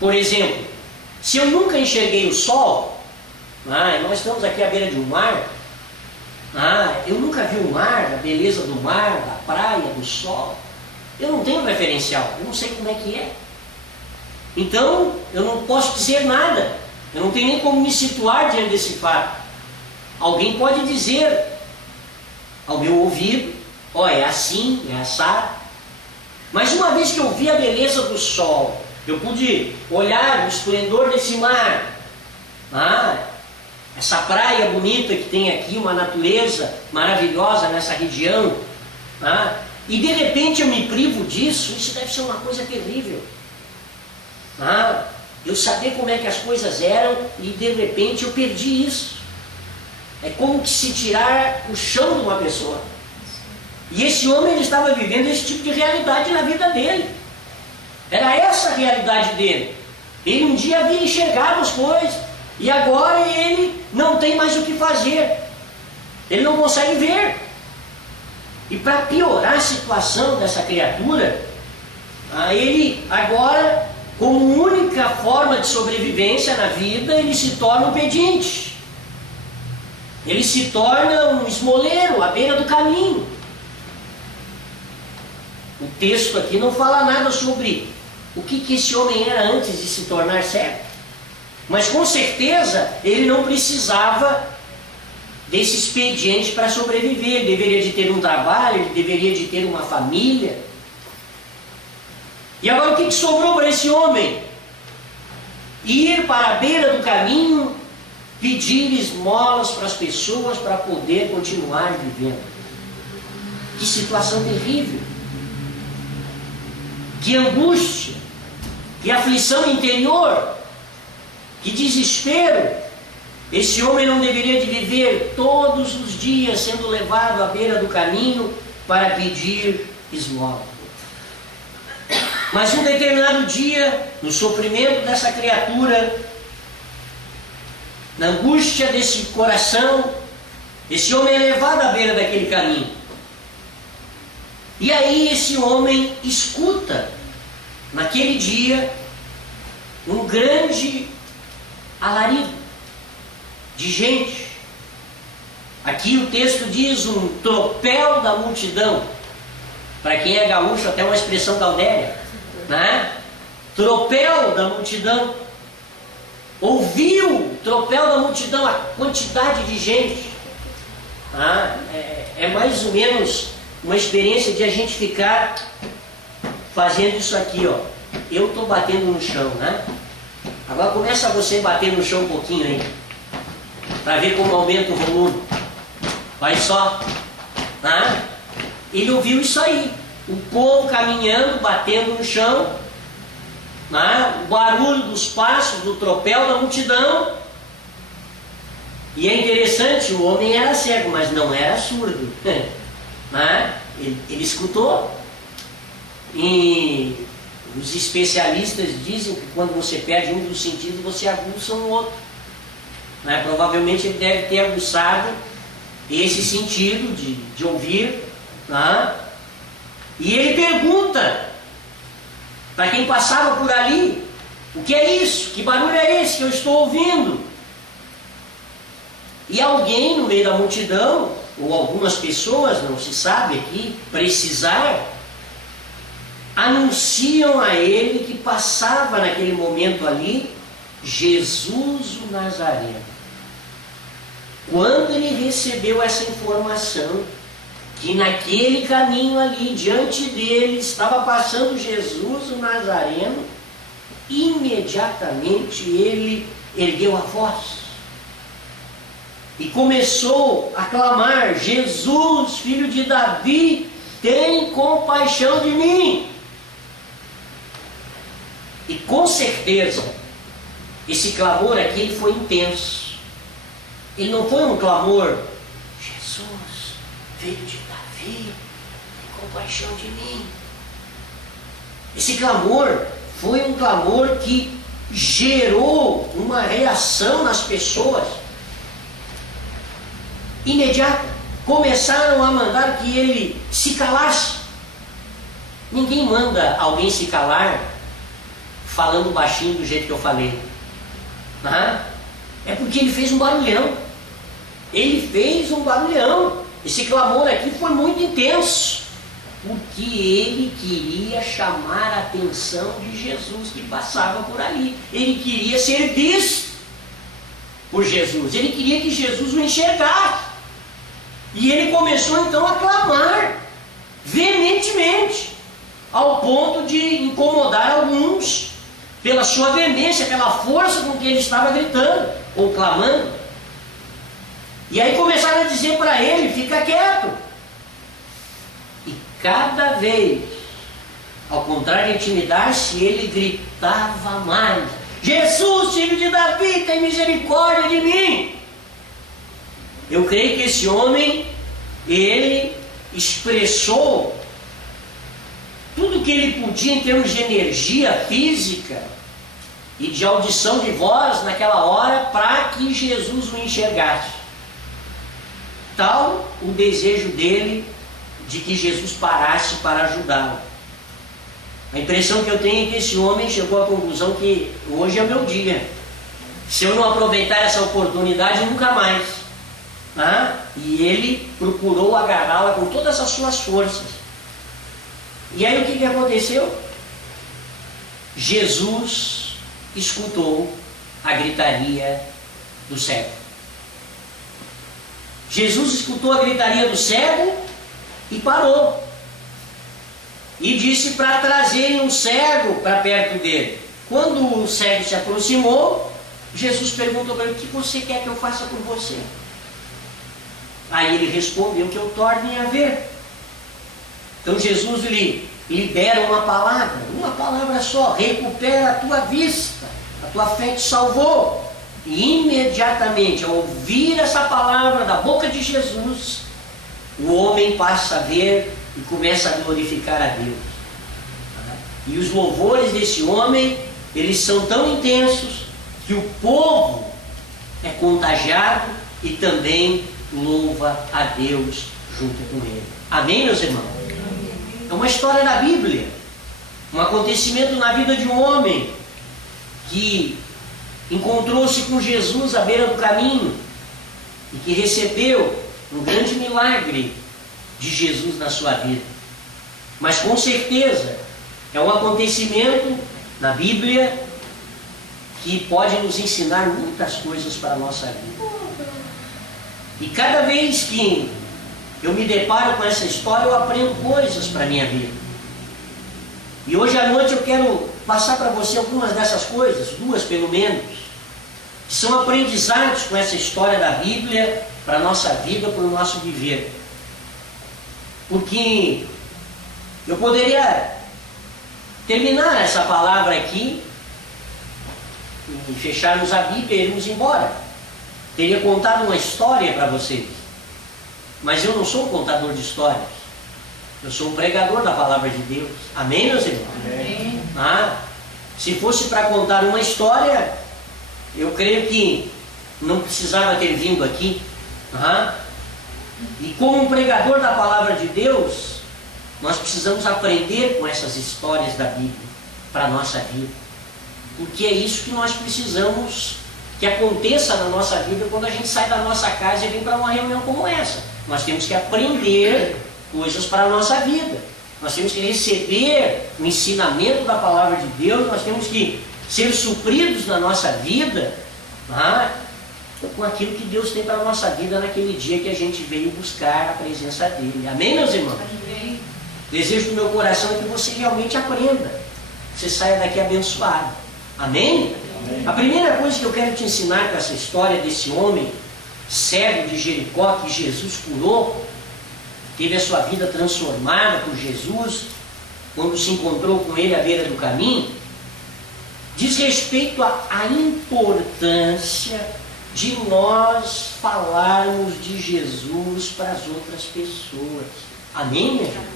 Por exemplo, se eu nunca enxerguei o sol, nós estamos aqui à beira de um mar, eu nunca vi o mar, a beleza do mar, da praia, do sol, eu não tenho referencial, eu não sei como é que é. Então, eu não posso dizer nada, eu não tenho nem como me situar diante desse fato. Alguém pode dizer ao meu ouvido, é assim, é assado. Mas uma vez que eu vi a beleza do sol, eu pude olhar o esplendor desse mar, essa praia bonita que tem aqui, uma natureza maravilhosa nessa região, e de repente eu me privo disso, isso deve ser uma coisa terrível. Eu saber como é que as coisas eram e de repente eu perdi isso. É como que se tirar o chão de uma pessoa. E esse homem, ele estava vivendo esse tipo de realidade na vida dele. Era essa a realidade dele. Ele um dia havia enxergado as coisas e agora ele não tem mais o que fazer. Ele não consegue ver. E para piorar a situação dessa criatura, ele agora, como única forma de sobrevivência na vida, ele se torna um pedinte. Ele se torna um esmoleiro à beira do caminho. O texto aqui não fala nada sobre o que esse homem era antes de se tornar cego. Mas com certeza ele não precisava desse expediente para sobreviver. Ele deveria de ter um trabalho, ele deveria de ter uma família. E agora o que sobrou para esse homem? Ir para a beira do caminho, pedir esmolas para as pessoas para poder continuar vivendo. Que situação terrível! Que angústia! Que aflição interior! Que desespero! Esse homem não deveria de viver todos os dias sendo levado à beira do caminho para pedir esmola. Mas um determinado dia, no sofrimento dessa criatura, na angústia desse coração, esse homem é levado à beira daquele caminho. E aí esse homem escuta, naquele dia, um grande alarido de gente. Aqui o texto diz um tropel da multidão. Para quem é gaúcho, até uma expressão gaudéria, Tropel da multidão. Ouviu o tropel da multidão, a quantidade de gente. É mais ou menos uma experiência de a gente ficar fazendo isso aqui, Eu estou batendo no chão, Agora começa você a bater no chão um pouquinho aí, para ver como aumenta o volume. Vai só. Ele ouviu isso aí. O povo caminhando, batendo no chão, o barulho dos passos, do tropel da multidão. E é interessante, o homem era cego, mas não era surdo. Ele escutou. E os especialistas dizem que quando você perde um dos sentidos, você aguça um outro. Provavelmente ele deve ter aguçado esse sentido de ouvir. E ele pergunta para quem passava por ali: o que é isso? Que barulho é esse que eu estou ouvindo? E alguém no meio da multidão, ou algumas pessoas, não se sabe aqui precisar, anunciam a ele que passava naquele momento ali Jesus o Nazareno. Quando ele recebeu essa informação, que naquele caminho ali, diante dele, estava passando Jesus o Nazareno, imediatamente ele ergueu a voz e começou a clamar: Jesus, filho de Davi, tem compaixão de mim. E com certeza, esse clamor aqui ele foi intenso. Ele não foi um clamor: Jesus, filho de Davi, tem compaixão de mim. Esse clamor foi um clamor que gerou uma reação nas pessoas imediata. Começaram a mandar que ele se calasse. Ninguém manda alguém se calar falando baixinho do jeito que eu falei? É porque ele fez um barulhão. Ele fez um barulhão. Esse clamor aqui foi muito intenso, porque ele queria chamar a atenção de Jesus que passava por ali. Ele queria ser visto por Jesus. Ele queria que Jesus o enxergasse. E ele começou então a clamar veementemente, ao ponto de incomodar alguns pela sua veemência, pela força com que ele estava gritando ou clamando. E aí começaram a dizer para ele: fica quieto. E cada vez, ao contrário de intimidar-se, ele gritava mais: Jesus, filho de Davi, tem misericórdia de mim. Eu creio que esse homem, ele expressou tudo que ele podia em termos de energia física e de audição de voz naquela hora, para que Jesus o enxergasse. Tal o desejo dele de que Jesus parasse para ajudá-lo. A impressão que eu tenho é que esse homem chegou à conclusão que hoje é o meu dia. Se eu não aproveitar essa oportunidade, nunca mais. E ele procurou agarrá-la com todas as suas forças. E aí o que aconteceu? Jesus escutou a gritaria do cego. Jesus escutou a gritaria do cego e parou. E disse para trazerem um cego para perto dele. Quando o cego se aproximou, Jesus perguntou para ele: o que você quer que eu faça por você? Aí ele respondeu: que eu torne a ver. Então Jesus lhe libera uma palavra só: recupera a tua vista, a tua fé te salvou. E imediatamente, ao ouvir essa palavra da boca de Jesus, o homem passa a ver e começa a glorificar a Deus. E os louvores desse homem, eles são tão intensos que o povo é contagiado e também louva a Deus junto com ele. Amém, meus irmãos? É uma história da Bíblia, um acontecimento na vida de um homem que encontrou-se com Jesus à beira do caminho e que recebeu um grande milagre de Jesus na sua vida. Mas com certeza é um acontecimento na Bíblia que pode nos ensinar muitas coisas para a nossa vida. E cada vez que eu me deparo com essa história, eu aprendo coisas para a minha vida. E hoje à noite eu quero passar para você algumas dessas coisas, duas pelo menos, que são aprendizados com essa história da Bíblia para a nossa vida, para o nosso viver. Porque eu poderia terminar essa palavra aqui e fecharmos a Bíblia e irmos embora. Teria contado uma história para vocês. Mas eu não sou um contador de histórias. Eu sou um pregador da palavra de Deus. Amém, meus irmãos? Amém. Se fosse para contar uma história, eu creio que não precisava ter vindo aqui. E como um pregador da palavra de Deus, nós precisamos aprender com essas histórias da Bíblia para a nossa vida. Porque é isso que nós precisamos que aconteça na nossa vida quando a gente sai da nossa casa e vem para uma reunião como essa. Nós temos que aprender coisas para a nossa vida. Nós temos que receber o ensinamento da palavra de Deus. Nós temos que ser supridos na nossa vida com aquilo que Deus tem para a nossa vida naquele dia que a gente veio buscar a presença dEle. Amém, meus irmãos? Amém. Desejo do meu coração é que você realmente aprenda, que você saia daqui abençoado. Amém? Amém. A primeira coisa que eu quero te ensinar com essa história desse homem cego de Jericó que Jesus curou, teve a sua vida transformada por Jesus quando se encontrou com ele à beira do caminho, diz respeito à importância de nós falarmos de Jesus para as outras pessoas. Amém, minha gente?